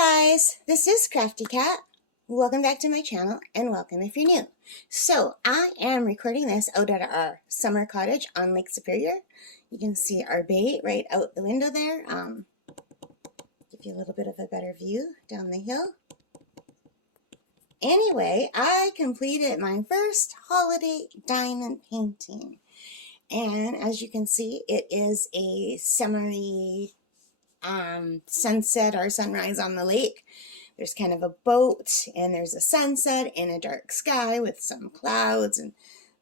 Hi guys, this is Crafty Cat. Welcome back to my channel and welcome if you're new. So I am recording this out at our summer cottage on Lake Superior. You can see our bay right out the window there. Give you a little bit of a better view down the hill. Anyway, I completed my first holiday diamond painting. And as you can see, it is a summery sunset or sunrise on the lake. There's kind of a boat and there's a sunset in a dark sky with some clouds and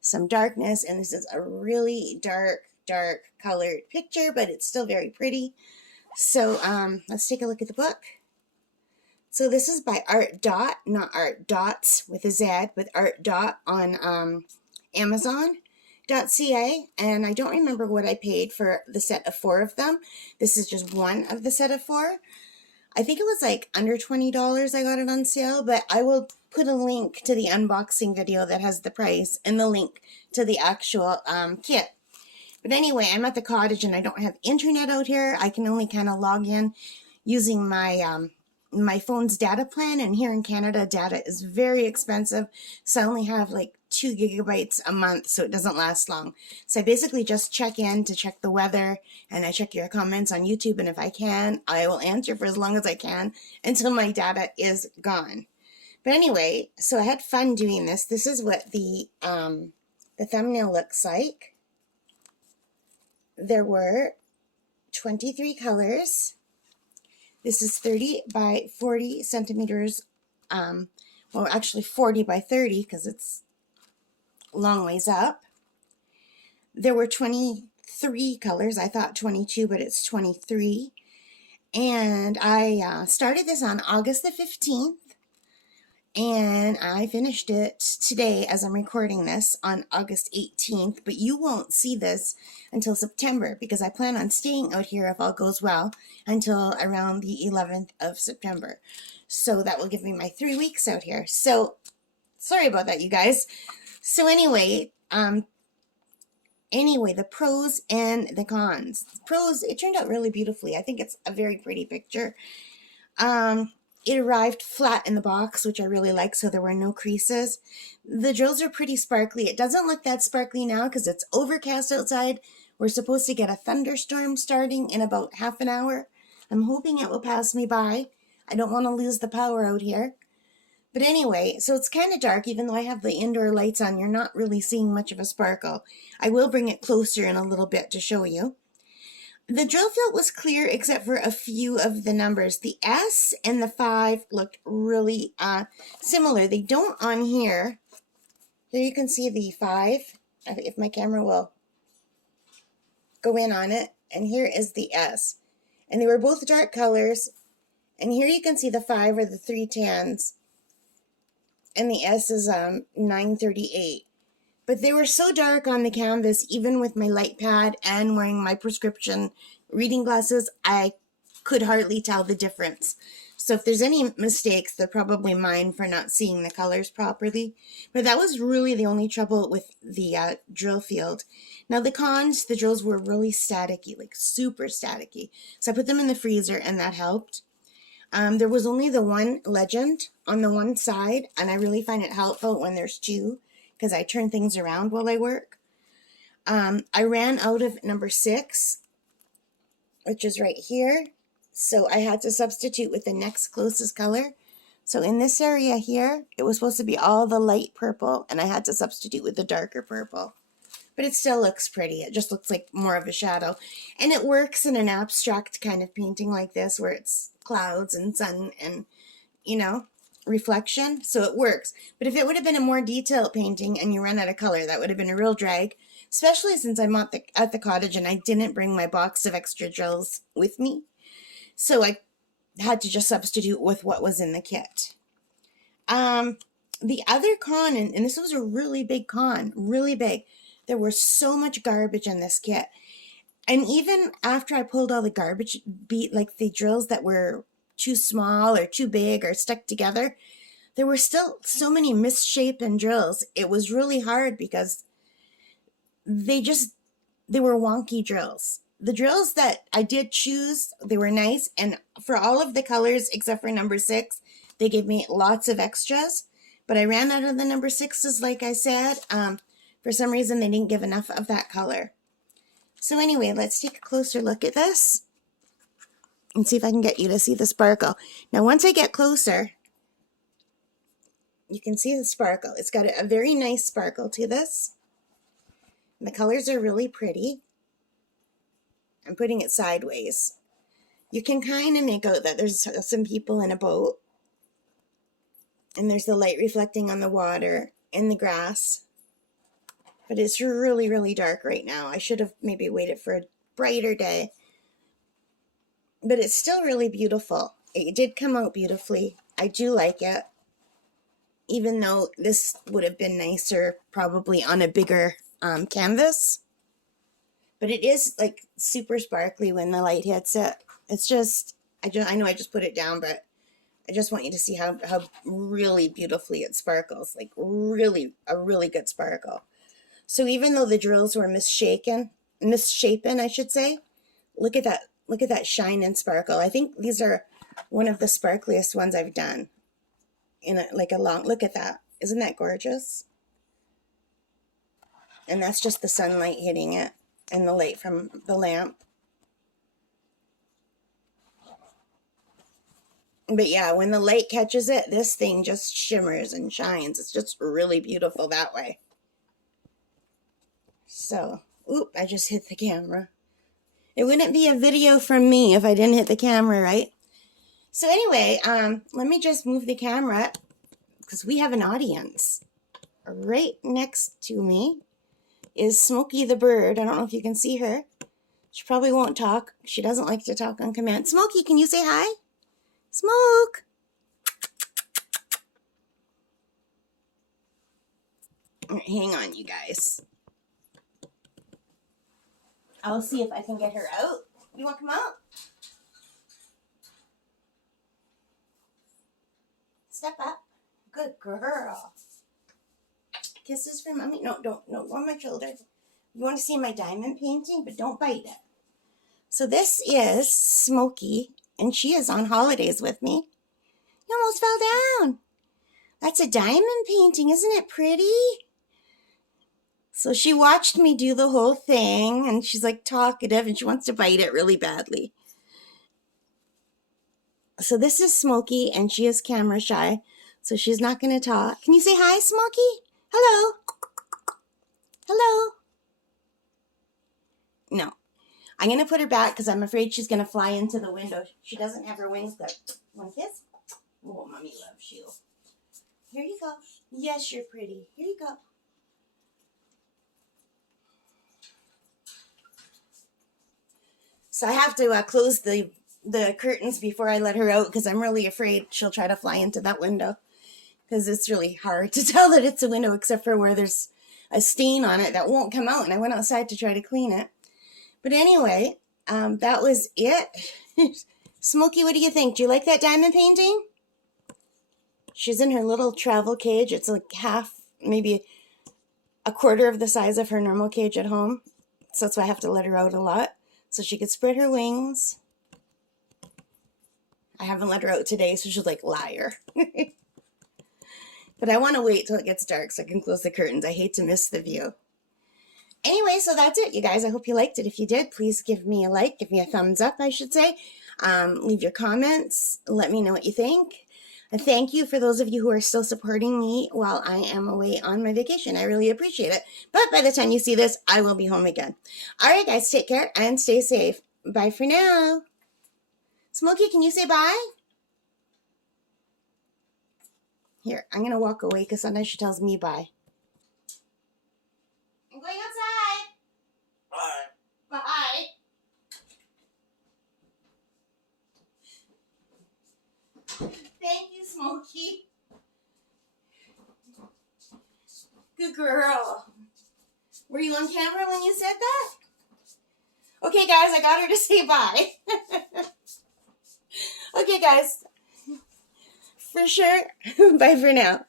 some darkness, and this is a really dark colored picture, but it's still very pretty. So let's take a look at the book. So this is by ArtDot, not ArtDots with a Z, but ArtDot on Amazon.ca, and I don't remember what I paid for the set of 4 of them. This is just one of the set of 4. I think it was like under $20 I got it on sale, but I will put a link to the unboxing video that has the price and the link to the actual kit. But anyway, I'm at the cottage and I don't have internet out here. I can only kind of log in using my my phone's data plan, and here in Canada data is very expensive, so I only have like 2 gigabytes a month, so it doesn't last long. So I basically just check in to check the weather, and I check your comments on YouTube, and if I can, I will answer for as long as I can until my data is gone. But anyway, so I had fun doing this. This is what the thumbnail looks like. There were 23 colors. This is 30 by 40 centimeters, well actually 40 by 30 because it's a long ways up. There were 23 colors. I thought 22, but it's 23. And I started this on August the 15th. And I finished it today as I'm recording this on August 18th, but you won't see this until September because I plan on staying out here, if all goes well, until around the 11th of September. So that will give me my 3 weeks out here. So sorry about that, you guys. So anyway, the pros and the cons. Pros, it turned out really beautifully. I think it's a very pretty picture. It arrived flat in the box, which I really like, so there were no creases. The drills are pretty sparkly. It doesn't look that sparkly now because it's overcast outside. We're supposed to get a thunderstorm starting in about half an hour. I'm hoping it will pass me by. I don't want to lose the power out here. But anyway, so it's kind of dark. Even though I have the indoor lights on, you're not really seeing much of a sparkle. I will bring it closer in a little bit to show you. The drill field was clear except for a few of the numbers. The S and the 5 looked really similar. They don't on here. Here you can see the 5, if my camera will go in on it. And here is the S. And they were both dark colors. And here you can see the 5 are the 310s. And the S is 938. But they were so dark on the canvas, even with my light pad and wearing my prescription reading glasses, I could hardly tell the difference. So if there's any mistakes, they're probably mine for not seeing the colors properly. But that was really the only trouble with the drill field. Now the cons, the drills were really staticky, like super staticky. So I put them in the freezer and that helped. There was only the one legend on the one side, and I really find it helpful when there's 2. Because I turn things around while I work. I ran out of number 6, which is right here. So I had to substitute with the next closest color. So in this area here, it was supposed to be all the light purple, and I had to substitute with the darker purple. But it still looks pretty. It just looks like more of a shadow. And it works in an abstract kind of painting like this, where it's clouds and sun and, you know, reflection, so it works. But if it would have been a more detailed painting and you ran out of color, that would have been a real drag, especially since I'm at the cottage and I didn't bring my box of extra drills with me. So I had to just substitute with what was in the kit. The other con, and this was a really big con, really big, there was so much garbage in this kit. And even after I pulled all the garbage, like the drills that were too small or too big or stuck together, there were still so many misshapen drills. It was really hard because they were wonky drills. The drills that I did choose, they were nice. And for all of the colors, except for number 6, they gave me lots of extras. But I ran out of the number 6s, like I said. For some reason, they didn't give enough of that color. So anyway, let's take a closer look at this and see if I can get you to see the sparkle. Now, once I get closer, you can see the sparkle. It's got a very nice sparkle to this. And the colors are really pretty. I'm putting it sideways. You can kind of make out that there's some people in a boat. And there's the light reflecting on the water and the grass. But it's really, really dark right now. I should have maybe waited for a brighter day. But it's still really beautiful. It did come out beautifully. I do like it. Even though this would have been nicer probably on a bigger canvas. But it is like super sparkly when the light hits it. It's just, I know I just put it down, but I just want you to see how really beautifully it sparkles. Like really, a really good sparkle. So even though the drills were misshapen, I should say, look at that shine and sparkle. I think these are one of the sparkliest ones I've done. Look at that. Isn't that gorgeous? And that's just the sunlight hitting it and the light from the lamp. But yeah, when the light catches it, this thing just shimmers and shines. It's just really beautiful that way. So, oop, I just hit the camera. It wouldn't be a video from me if I didn't hit the camera, right? So anyway, let me just move the camera because we have an audience. Right next to me is Smokey the bird. I don't know if you can see her. She probably won't talk. She doesn't like to talk on command. Smokey, can you say hi? Smoke! Hang on, you guys. I'll see if I can get her out. You want to come out? Step up. Good girl. Kisses for mommy. No, don't on my shoulder. You want to see my diamond painting, but don't bite it. So this is Smokey, and she is on holidays with me. You almost fell down. That's a diamond painting. Isn't it pretty? So she watched me do the whole thing, and she's like talkative, and she wants to bite it really badly. So this is Smokey, and she is camera shy, so she's not going to talk. Can you say hi, Smokey? Hello. Hello. No. I'm going to put her back because I'm afraid she's going to fly into the window. She doesn't have her wings clipped. Want a kiss? Oh, mommy loves you. Here you go. Yes, you're pretty. Here you go. So I have to close the curtains before I let her out because I'm really afraid she'll try to fly into that window. Because it's really hard to tell that it's a window except for where there's a stain on it that won't come out. And I went outside to try to clean it. But anyway, that was it. Smokey, what do you think? Do you like that diamond painting? She's in her little travel cage. It's like half, maybe a quarter of the size of her normal cage at home. So that's why I have to let her out a lot. So she could spread her wings. I haven't let her out today, so she's like, liar. But I want to wait till it gets dark so I can close the curtains. I hate to miss the view. Anyway, so that's it, you guys. I hope you liked it. If you did, please give me a like. Give me a thumbs up, I should say. Leave your comments. Let me know what you think. And thank you for those of you who are still supporting me while I am away on my vacation. I really appreciate it. But by the time you see this, I will be home again. All right, guys, take care and stay safe. Bye for now. Smokey, can you say bye? Here, I'm going to walk away because sometimes she tells me bye. I'm going outside. Bye. Bye. Thank you, Smokey. Good girl. Were you on camera when you said that? Okay, guys, I got her to say bye. Okay, guys. For sure. Bye for now.